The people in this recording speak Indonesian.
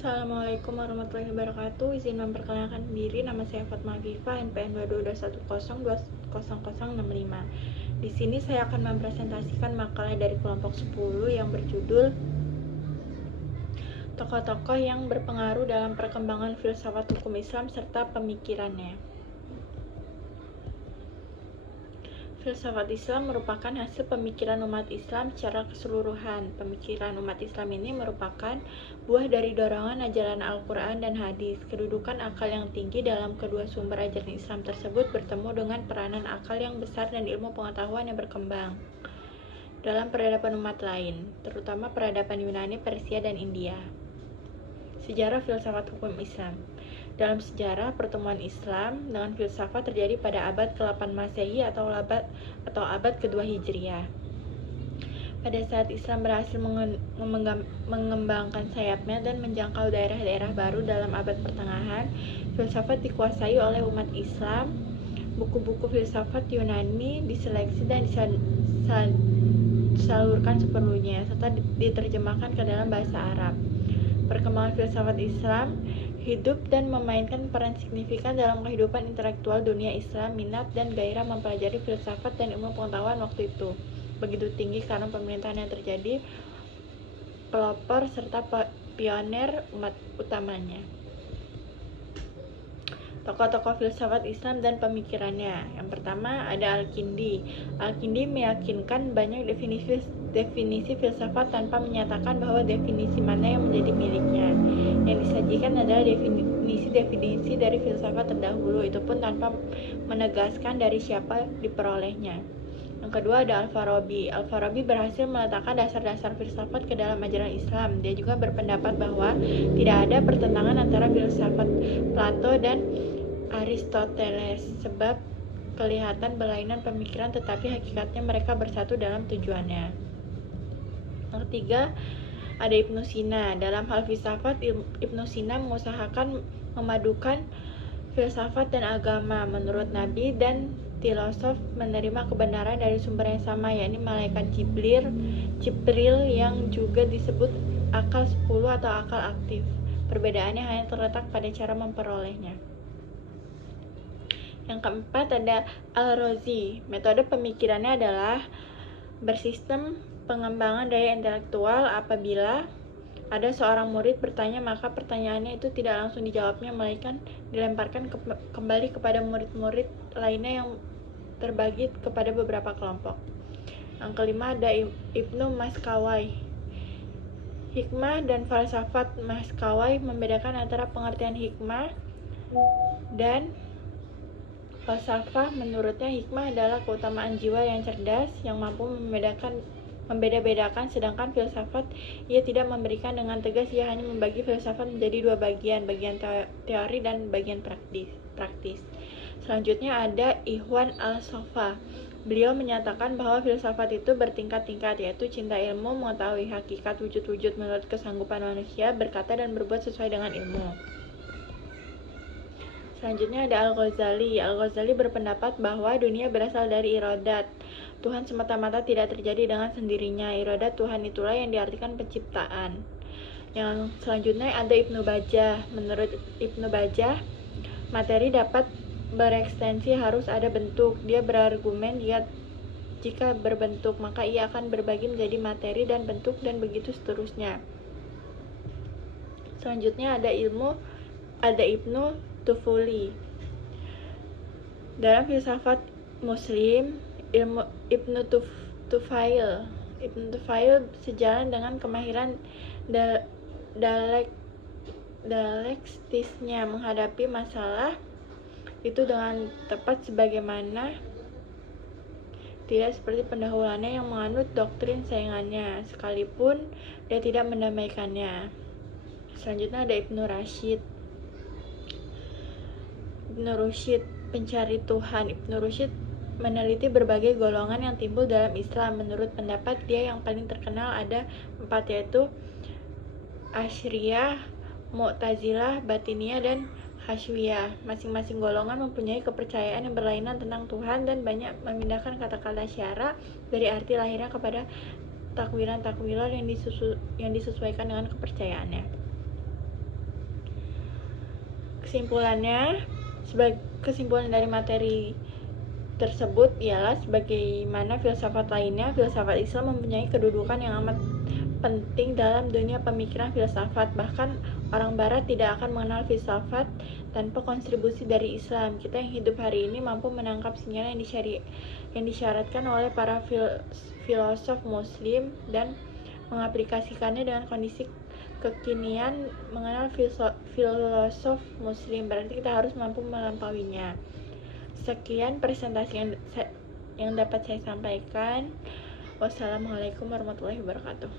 Assalamualaikum warahmatullahi wabarakatuh. Izin memperkenalkan diri, nama saya Fatma Afifa, NPM 2210200065. Di sini saya akan mempresentasikan makalah dari kelompok 10 yang berjudul Tokoh-tokoh yang berpengaruh dalam perkembangan filsafat hukum Islam serta pemikirannya. Filsafat Islam merupakan hasil pemikiran umat Islam secara keseluruhan. Pemikiran umat Islam ini merupakan buah dari dorongan ajaran Al-Quran dan Hadis. Kedudukan akal yang tinggi dalam kedua sumber ajaran Islam tersebut bertemu dengan peranan akal yang besar dan ilmu pengetahuan yang berkembang dalam peradaban umat lain, terutama peradaban Yunani, Persia, dan India. Sejarah filsafat hukum Islam. Dalam sejarah, pertemuan Islam dengan filsafat terjadi pada abad ke-8 Masehi atau abad ke-2 Hijriah. Pada saat Islam berhasil mengembangkan sayapnya dan menjangkau daerah-daerah baru dalam abad pertengahan, filsafat dikuasai oleh umat Islam. Buku-buku filsafat Yunani diseleksi dan disalurkan seperlunya, serta diterjemahkan ke dalam bahasa Arab. Perkembangan filsafat Islam hidup dan memainkan peran signifikan dalam kehidupan intelektual dunia Islam. Minat dan gairah mempelajari filsafat dan ilmu pengetahuan waktu itu begitu tinggi karena pemerintahan yang terjadi, pelopor serta pioner umat utamanya. Tokoh-tokoh filsafat Islam dan pemikirannya. Yang pertama ada Al-Kindi. Al-Kindi meyakinkan banyak definisi filsafat tanpa menyatakan bahwa definisi mana yang menjadi miliknya. Yang disajikan adalah definisi dari filsafat terdahulu, itu pun tanpa menegaskan dari siapa diperolehnya. Yang kedua ada Al-Farabi. Al-Farabi berhasil meletakkan dasar-dasar filsafat ke dalam ajaran Islam. Dia juga berpendapat bahwa tidak ada pertentangan antara filsafat Plato dan Aristoteles, sebab kelihatan berlainan pemikiran tetapi hakikatnya mereka bersatu dalam tujuannya. Yang ketiga ada Ibnu Sina. Dalam hal filsafat, Ibnu Sina mengusahakan memadukan filsafat dan agama. Menurut Nabi dan filosof menerima kebenaran dari sumber yang sama, yakni malaikat Jibril yang juga disebut akal 10 atau akal aktif. Perbedaannya hanya terletak pada cara memperolehnya. Yang keempat ada Al-Razi. Metode pemikirannya adalah bersistem pengembangan daya intelektual. Apabila ada seorang murid bertanya, maka pertanyaannya itu tidak langsung dijawabnya, melainkan dilemparkan kembali kepada murid-murid lainnya yang terbagi kepada beberapa kelompok. Yang kelima ada Ibnu Maskawai. Hikmah dan falsafat Maskawai membedakan antara pengertian hikmah dan falsafah. Menurutnya hikmah adalah keutamaan jiwa yang cerdas yang mampu membeda-bedakan, sedangkan filsafat ia tidak memberikan dengan tegas, ia hanya membagi filsafat menjadi dua bagian teori dan bagian praktis. Selanjutnya ada Ikhwan al-Sofa. Beliau menyatakan bahwa filsafat itu bertingkat-tingkat, yaitu cinta ilmu, mengetahui hakikat wujud-wujud menurut kesanggupan manusia, berkata dan berbuat sesuai dengan ilmu. Selanjutnya ada Al-Ghazali. Al-Ghazali berpendapat bahwa dunia berasal dari iradat. Tuhan semata-mata tidak terjadi dengan sendirinya. Iradat Tuhan itulah yang diartikan penciptaan. Yang selanjutnya ada Ibnu Bajjah. Menurut Ibnu Bajjah, materi dapat berekstensi harus ada bentuk. Dia berargumen jika berbentuk maka ia akan berbagi menjadi materi dan bentuk dan begitu seterusnya. Selanjutnya ada Ibnu Tufuli. Dalam filsafat Muslim, Ibnu Tufail sejalan dengan kemahiran dialektisnya menghadapi masalah itu dengan tepat, sebagaimana tidak seperti pendahuluannya yang menganut doktrin saingannya, sekalipun dia tidak mendamaikannya. Selanjutnya ada Ibnu Rusyid, pencari Tuhan. Ibnu Rusyid meneliti berbagai golongan yang timbul dalam Islam. Menurut pendapat dia yang paling terkenal ada 4, yaitu Asy'ariyah, Mu'tazilah, Batiniyah, dan Hasyawiyah. Masing-masing golongan mempunyai kepercayaan yang berlainan tentang Tuhan dan banyak memindahkan kata-kata syara dari arti lahirnya kepada takwilan yang disesuaikan dengan kepercayaannya. Kesimpulan dari materi tersebut ialah sebagaimana filsafat lainnya, filsafat Islam mempunyai kedudukan yang amat penting dalam dunia pemikiran filsafat. Bahkan orang barat tidak akan mengenal filsafat tanpa kontribusi dari Islam. Kita yang hidup hari ini mampu menangkap sinyal yang disyaratkan oleh para filosof muslim dan mengaplikasikannya dengan kondisi kekinian. Mengenal filosof muslim berarti kita harus mampu melampauinya. Sekian presentasi yang dapat saya sampaikan. Wassalamualaikum warahmatullahi wabarakatuh.